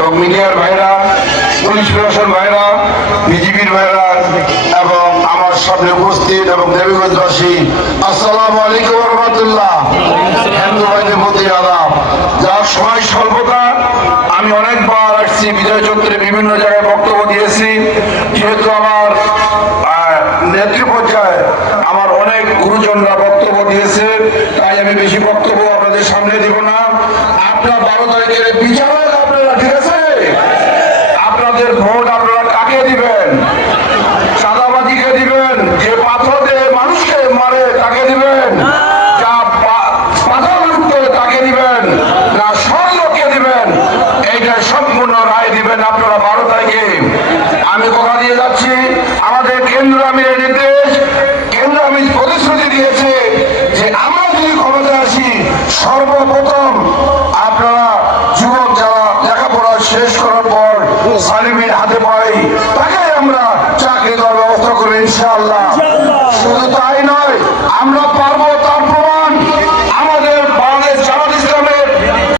এবং মিডিয়ার ভাইরা, পুলিশ প্রশাসন ভাইরা, বিজিবির ভাইরা এবং আমার সামনে উপস্থিত এবং দেবীগঞ্জবাসী, আসসালামু আলাইকুম ওয়া রাহমাতুল্লাহ। হিন্দু ভাইদের প্রতি আদাব। যার সময় স্বল্পতা, আমি অনেকবার আসছি বিজয় চত্বরে, বিভিন্ন জায়গায় বক্তব্য দিয়েছি। যেহেতু আমার নেতৃ পর্যায়ে আমার অনেক গুরুজনরা বক্তব্য দিয়েছে, তাই আমি বেশি বক্তব্য আপনাদের সামনে দিব না। আপনার 12 তারিখের বিচারক আপনারা, ঠিক আছে? আপনাদের ভোট আপনারা কাকে দিবেন? চাঁদাবাজিকে দিবেন? যে পাথর দিয়ে মানুষকে মারে তাকে দিবেন? যা পাথর লুটতে তাকে দিবেন? না স্বর্ণকে দিবেন? এইটা সম্পূর্ণ রায় দিবেন আপনারা 12 তারিখে। আমি কথা দিয়ে যাচ্ছি, আমাদের কেন্দ্র আমিরের নির্দেশ, কেন্দ্র আমির প্রতিশ্রুতি দিয়েছে যে আমরা যদি ক্ষমতায় আসি, সর্বপ্রথম আপনারা যুবক যারা লেখাপড়া শেষ করার পর সার্টিফিকেট হাতে পাই, তাকে আমরা চাকরি দেওয়ার ব্যবস্থা করবো ইনশাআল্লাহ।